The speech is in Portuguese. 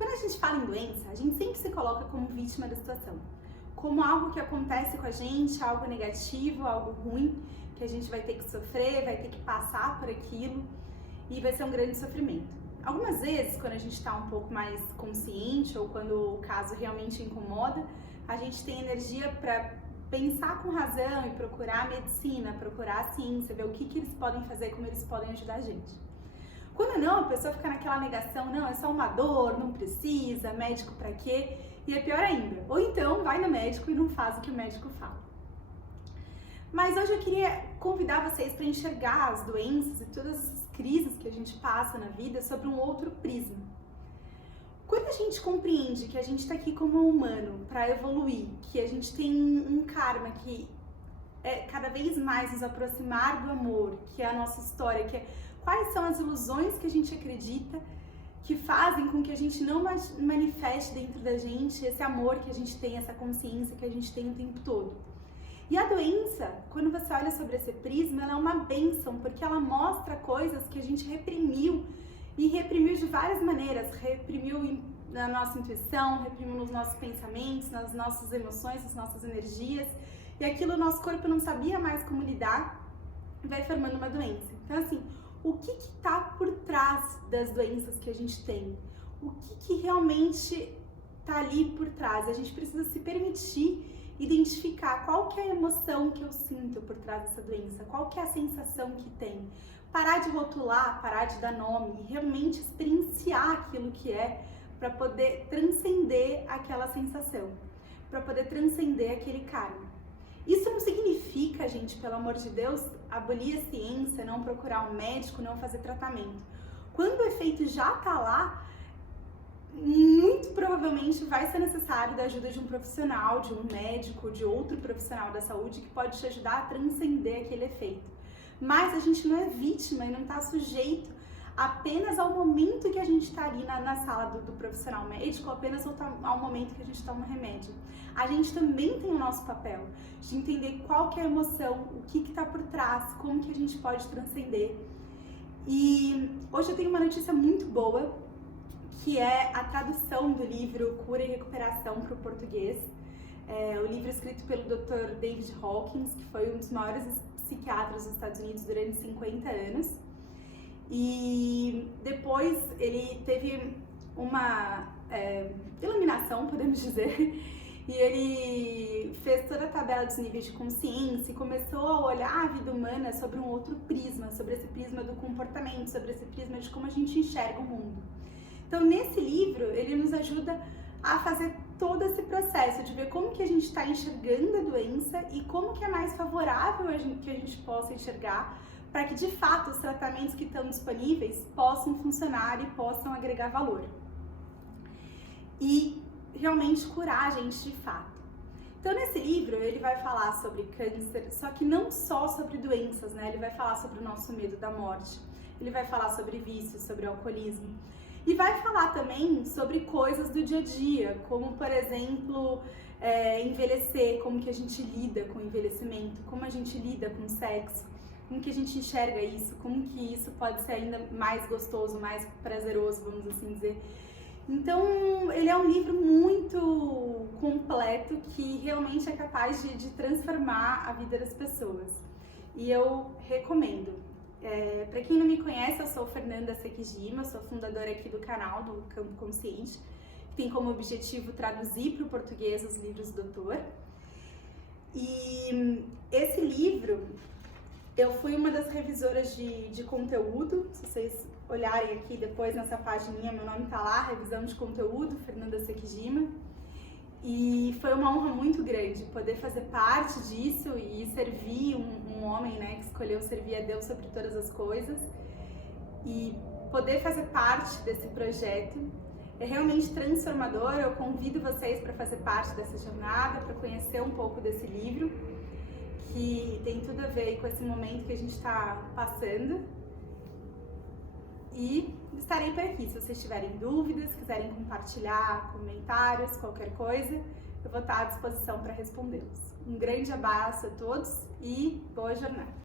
Quando a gente fala em doença, a gente sempre se coloca como vítima da situação, como algo que acontece com a gente, algo negativo, algo ruim, que a gente vai ter que sofrer, vai ter que passar por aquilo e vai ser um grande sofrimento. Algumas vezes, quando a gente está um pouco mais consciente ou quando o caso realmente incomoda, a gente tem energia para pensar com razão e procurar a medicina, procurar a ciência, ver o que eles podem fazer, como eles podem ajudar a gente. Quando não, a pessoa fica naquela negação, não, é só uma dor, não precisa, médico pra quê? E é pior ainda, ou então vai no médico e não faz o que o médico fala. Mas hoje eu queria convidar vocês para enxergar as doenças e todas as crises que a gente passa na vida sobre um outro prisma. Quando a gente compreende que a gente está aqui como humano para evoluir, que a gente tem um karma que é cada vez mais nos aproximar do amor, que é a nossa história, que é quais são as ilusões que a gente acredita que fazem com que a gente não manifeste dentro da gente esse amor que a gente tem, essa consciência que a gente tem o tempo todo. E a doença, quando você olha sobre esse prisma, ela é uma bênção, porque ela mostra coisas que a gente reprimiu, e reprimiu de várias maneiras, reprimiu na nossa intuição, reprimiu nos nossos pensamentos, nas nossas emoções, nas nossas energias, e aquilo o nosso corpo não sabia mais como lidar, e vai formando uma doença. Então assim, o que está por trás das doenças que a gente tem? O que realmente está ali por trás? A gente precisa se permitir identificar qual que é a emoção que eu sinto por trás dessa doença, qual que é a sensação que tem. Parar de rotular, parar de dar nome e realmente experienciar aquilo que é para poder transcender aquela sensação, para poder transcender aquele karma. Isso não significa, gente, pelo amor de Deus, abolir a ciência, não procurar um médico, não fazer tratamento. Quando o efeito já está lá, muito provavelmente vai ser necessário da ajuda de um profissional, de um médico, de outro profissional da saúde que pode te ajudar a transcender aquele efeito. Mas a gente não é vítima e não está sujeito apenas ao momento que a gente está ali na sala do profissional médico, ou apenas ao momento que a gente toma um remédio. A gente também tem o nosso papel de entender qual que é a emoção, o que está por trás, como que a gente pode transcender. E hoje eu tenho uma notícia muito boa, que é a tradução do livro Cura e Recuperação para o português. O livro escrito pelo Dr. David Hawkins, que foi um dos maiores psiquiatras dos Estados Unidos durante 50 anos. E depois ele teve uma iluminação, podemos dizer, e ele fez toda a tabela dos níveis de consciência e começou a olhar a vida humana sobre um outro prisma, sobre esse prisma do comportamento, sobre esse prisma de como a gente enxerga o mundo. Então, nesse livro, ele nos ajuda a fazer todo esse processo de ver como que a gente está enxergando a doença e como que é mais favorável que a gente possa enxergar para que, de fato, os tratamentos que estão disponíveis possam funcionar e possam agregar valor. E realmente curar a gente de fato. Então, nesse livro, ele vai falar sobre câncer, só que não só sobre doenças, né? Ele vai falar sobre o nosso medo da morte, ele vai falar sobre vícios, sobre alcoolismo. E vai falar também sobre coisas do dia a dia, como, por exemplo, envelhecer, como que a gente lida com o envelhecimento, como a gente lida com o sexo, como que a gente enxerga isso, como que isso pode ser ainda mais gostoso, mais prazeroso, vamos assim dizer. Então, ele é um livro muito completo que realmente é capaz de transformar a vida das pessoas. E eu recomendo. Para quem não me conhece, eu sou Fernanda Sekijima, sou fundadora aqui do canal do Campo Consciente, que tem como objetivo traduzir para o português os livros do doutor. E esse livro, eu fui uma das revisoras de conteúdo. Se vocês olharem aqui depois nessa pagininha, meu nome tá lá, revisão de conteúdo, Fernanda Sekijima. E foi uma honra muito grande poder fazer parte disso e servir um homem, né, que escolheu servir a Deus sobre todas as coisas. E poder fazer parte desse projeto é realmente transformador. Eu convido vocês para fazer parte dessa jornada, para conhecer um pouco desse livro, que tem tudo a ver com esse momento que a gente está passando. E estarei por aqui, se vocês tiverem dúvidas, quiserem compartilhar, comentários, qualquer coisa, eu vou estar à disposição para respondê-los. Um grande abraço a todos e boa jornada!